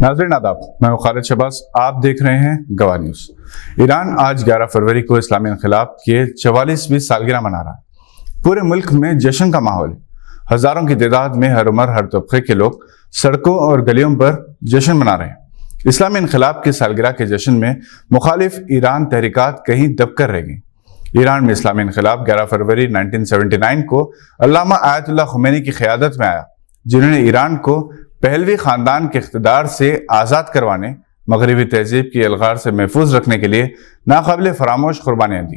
नाज़रीन आदाब, मैं खालिद शहबाज, आप देख रहे हैं गवाह न्यूज़। ईरान आज 11 फरवरी को इस्लामी इनकलाब के 44वीं सालगिरह मना रहा है। पूरे मुल्क में जश्न का माहौल है। हज़ारों की तादाद में हर उम्र हर तबके के लोग सड़कों और गलियों पर जश्न मना रहे हैं। इस्लामी इनकलाब की सालगिरह के जश्न में मुखालिफ ईरान तहरीकात कहीं दबकर रह गई। ईरान में इस्लामी इनकलाब 11 फरवरी 1979 को अल्लामा आयतुल्लाह खुमैनी की क़यादत में आया, जिन्होंने ईरान को पहलवी ख़ानदान के इक़्तिदार से आज़ाद करवाने, मगरबी तहज़ीब की अलगार से महफूज रखने के लिए नाकाबिल फरामोश कुर्बानियाँ दी।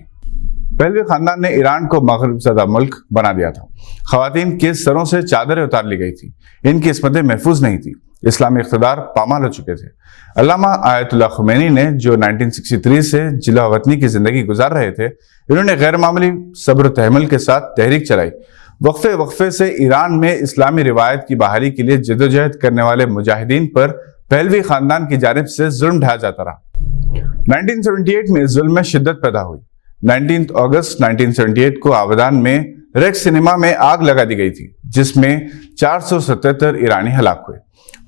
पहलवी ख़ानदान ने ईरान को मगरब ज़दा मुल्क बना दिया था। ख़वातीन के सरों से चादरें उतार ली गई थी, इनकी इस्मतें महफूज नहीं थी, इस्लामी इक़्तिदार पामाल हो चुके थे। अल्लामा आयतुल्लाह खुमैनी ने जो 1963 से जिला वतनी की ज़िंदगी गुजार रहे थे, इन्होंने गैर मामूली सब्र तहम्मुल के साथ तहरीक चलाई। वक्फे वक्फे से ईरान में इस्लामी रिवायत की बहाली के लिए जदोजहद करने वाले मुजाहिदीन पर पहलवी ख़ानदान की जानिब से जुल्म ढाया जाता रहा। 1978 में जुल्म में शिद्दत पैदा हुई। 19 अगस्त 1978 को आबदान में रेक्स सिनेमा में आग लगा दी गई थी, जिसमें 477 ईरानी हलाक हुए।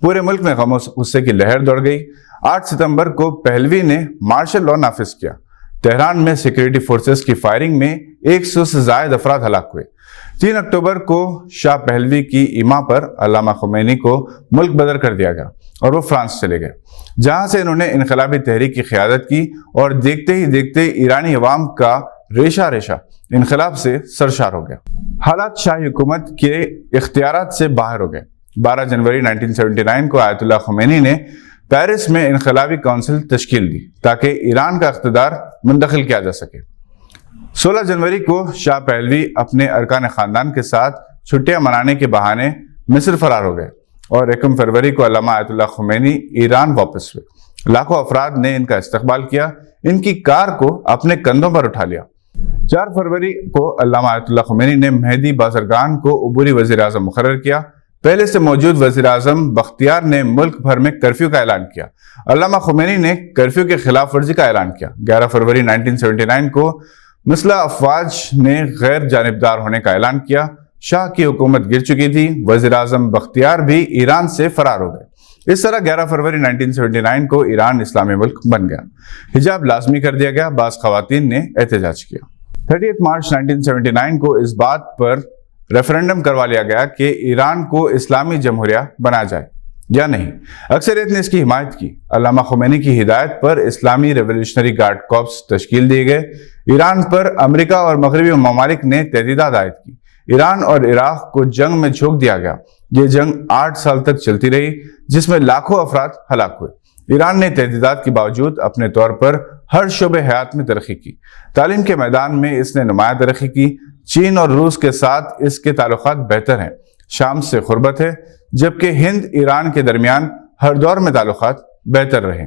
पूरे मुल्क में गम और गुस्से की लहर दौड़ गई। 8 सितंबर को पहलवी ने मार्शल लॉ नाफिज किया। तेहरान में सिक्योरिटी फोर्सेस की फायरिंग में 100 से ज़ायद अफराद हलाक हुए। 3 अक्टूबर को शाह पहलवी की इमा पर अल्लामा खुमैनी को मुल्क बदर कर दिया गया और वो फ्रांस चले गए, जहां से इन्होंने इनकलाबी तहरीक की क़यादत की और देखते ही देखते ईरानी अवाम का रेशा रेशा इनकलाब से सरशार हो गया। हालात शाही हुकूमत के इख्तियारात से बाहर हो गए। 12 जनवरी 1979 को आयतुल्लाह खुमैनी ने पेरिस में इनकलाबी काउंसिल तश्कील दी ताकि ईरान का इख्तिदार मुंतकिल किया जा सके। 16 जनवरी को शाह पहलवी अपने अरकान ख़ानदान के साथ छुट्टियां मनाने के बहाने मिस्र फरार हो गए और 1 फरवरी को अल्लामा आयतुल्लाह खुमैनी ईरान वापस हुए। लाखों अफराद ने इनका इस्तकबाल किया, इनकी कार को अपने कंधों पर उठा लिया। 4 फरवरी को अल्लामा आयतुल्लाह खुमैनी ने मेहदी बाज़रगान को अबूरी वज़ीर आज़म मुकर्रर किया। पहले से मौजूद वज़ीर आज़म बख्तियार ने मुल्क भर में कर्फ्यू का ऐलान किया। अल्लामा खुमैनी ने कर्फ्यू के खिलाफ वर्जी का ऐलान किया। 11 फरवरी 1979 को मुस्लिह अफवाज ने गैर जानिबदार होने का ऐलान किया। शाह की हुकूमत गिर चुकी थी। वज़ीर आज़म बख्तियार भी ईरान से फरार हो गए। इस तरह 11 फरवरी 1979 को ईरान इस्लामी मुल्क बन गया। हिजाब लाजमी कर दिया गया। बाज़ ख़वातीन ने एहतजाज किया। 30 मार्च 1979 को इस बात पर रेफरेंडम करवा लिया गया कि ईरान को इस्लामी जमहूरिया बनाया जाए या नहीं। अक्सरियत ने इसकी हिमायत की। अल्लामा खुमैनी की हिदायत पर इस्लामी रेवोल्यूशनरी गार्ड कॉर्प्स तश्कील दिए गए। ईरान पर अमेरिका और मगरबी ममालिक ने तहदीदात आयद की। ईरान और इराक को जंग में झोंक दिया गया। ये जंग 8 साल तक चलती रही, जिसमें लाखों अफराद हलाक हुए। ईरान ने तहदीदात के बावजूद अपने तौर पर हर शोबे हयात में तरक्की की। तालीम के मैदान में इसने नुमाया तरक्की की। चीन और रूस के साथ इसके ताल्लुकात बेहतर हैं। शाम से खुरबत है, जबकि हिंद ईरान के दरमियान हर दौर में ताल्लुकात बेहतर रहे।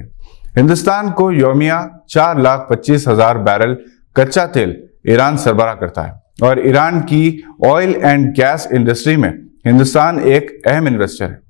हिंदुस्तान को यौमिया 4,25,000 बैरल कच्चा तेल ईरान सरबराह करता है और ईरान की ऑयल एंड गैस इंडस्ट्री में हिंदुस्तान एक अहम इन्वेस्टर है।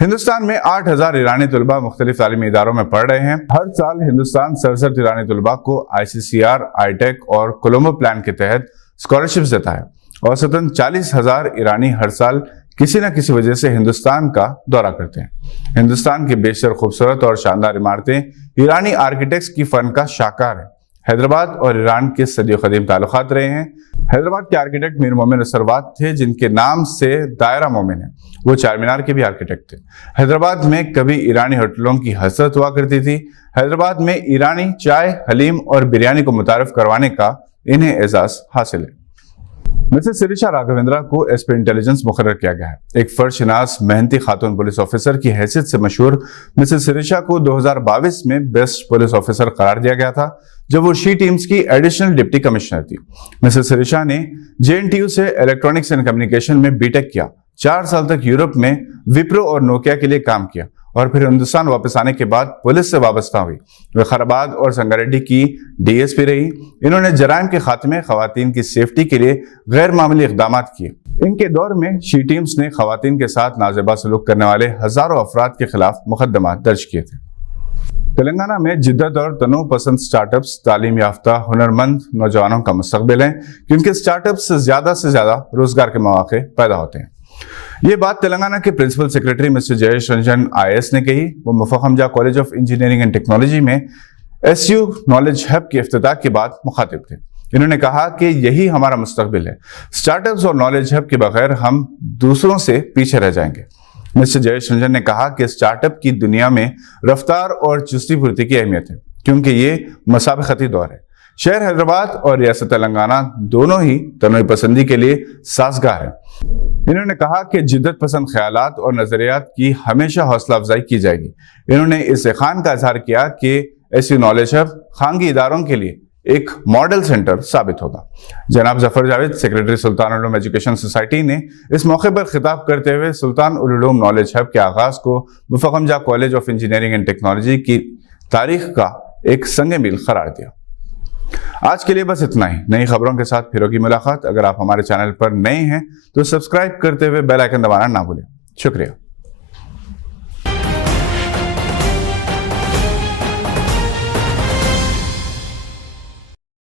हिंदुस्तान में 8,000 ईरानी तलबा मुख्तलिफ तालीमी इदारों में पढ़ रहे हैं। हर साल हिंदुस्तान 67 ईरानी तलबा को ICCR, ITEC और कोलंबो प्लान के तहत स्कॉलरशिप देता है। औसतन 40,000 ईरानी हर साल किसी न किसी वजह से हिंदुस्तान का दौरा करते हैं। हिंदुस्तान की बेशतर खूबसूरत और शानदार इमारतें ईरानी आर्किटेक्ट्स की फन का शाहकार है। हैदराबाद और ईरान के सदियों कदीम ताल्लुकात रहे हैं। हैदराबाद के आर्किटेक्ट मीर मोमिन असरवात थे, जिनके नाम से दायरा मोमिन है। वो चार मीनार के भी आर्किटेक्ट थे। हैदराबाद में कभी ईरानी होटलों की हसरत हुआ करती थी। हैदराबाद में ईरानी चाय, हलीम और बिरयानी को मुतारिफ करवाने का इन्हें एजाज हासिल है। मिसेस शिरीषा राघवेंद्रा को एसपी इंटेलिजेंस मुकर्रर किया गया है। एक फर्शनास मेहनती खातून पुलिस ऑफिसर की हैसियत से मशहूर मिसेस शिरीषा को 2022 में बेस्ट पुलिस ऑफिसर करार दिया गया था, जब वो शी टीम्स की एडिशनल डिप्टी कमिश्नर थी। मिसेस शिरीषा ने JNTU से इलेक्ट्रॉनिक्स एंड कम्युनिकेशन में बीटेक किया। 4 साल तक यूरोप में विप्रो और नोकिया के लिए काम किया और फिर हिंदुस्तान वापस आने के बाद पुलिस से वाबस्ता हुई। वे खैराबाद और संगारेड्डी की DSP रही। इन्होंने जराइम के खात्मे, खवातीन की सेफ्टी के लिए गैर मामूली इक़दाम किए। इनके दौर में शी टीम्स ने खवातीन के साथ नाजेबा सलूक करने वाले हजारों अफराद के खिलाफ मुकदमा दर्ज किए थे। तेलंगाना में जिद्दत और तनों पसंद स्टार्टअप्स तालीम याफ्ता हुनरमंद नौजवानों का मुस्तकबिल हैं, क्योंकि स्टार्टअप से ज्यादा रोजगार के मौके पैदा होते हैं। یہ بات تلنگانہ کے principal secretary mister Jayesh Ranjan IAS نے کہی. وہ Muffakham Jah college of engineering and technology میں SU نالج ہب کے افتتاح کے بعد مخاطب تھے. انہوں نے کہا کہ یہی ہمارا مستقبل ہے. اسٹارٹ اپس اور نالج ہب کے بغیر ہم دوسروں سے پیچھے رہ جائیں گے. مسٹر جیش رنجن نے کہا کہ اسٹارٹ اپ کی دنیا میں رفتار اور چستی پھرتی کی اہمیت ہے کیونکہ یہ مسابقتی دور ہے. شہر حیدرآباد اور ریاست تلنگانہ دونوں ہی تنوع پسندی کے لیے سازگار ہیں. انہوں نے کہا کہ جدت پسند خیالات اور نظریات کی ہمیشہ حوصلہ افزائی کی جائے گی. انہوں نے اس خان کا اظہار کیا کہ SU نالج ہب خانگی اداروں کے لیے ایک ماڈل سینٹر ثابت ہوگا. جناب ظفر جاوید سیکرٹری سلطان العلوم ایجوکیشن سوسائٹی نے اس موقع پر خطاب کرتے ہوئے سلطان العلوم نالج ہب کے آغاز کو مفخم Jah college of engineering and technology کی تاریخ کا ایک سنگ میل قرار دیا. آج کے لیے بس اتنا ہی. نئی خبروں کے ساتھ پھر ہوگی ملاقات. اگر آپ ہمارے چینل پر نئے ہیں تو سبسکرائب کرتے ہوئے بیل آئیکن دبانا نہ بھولیں. شکریہ.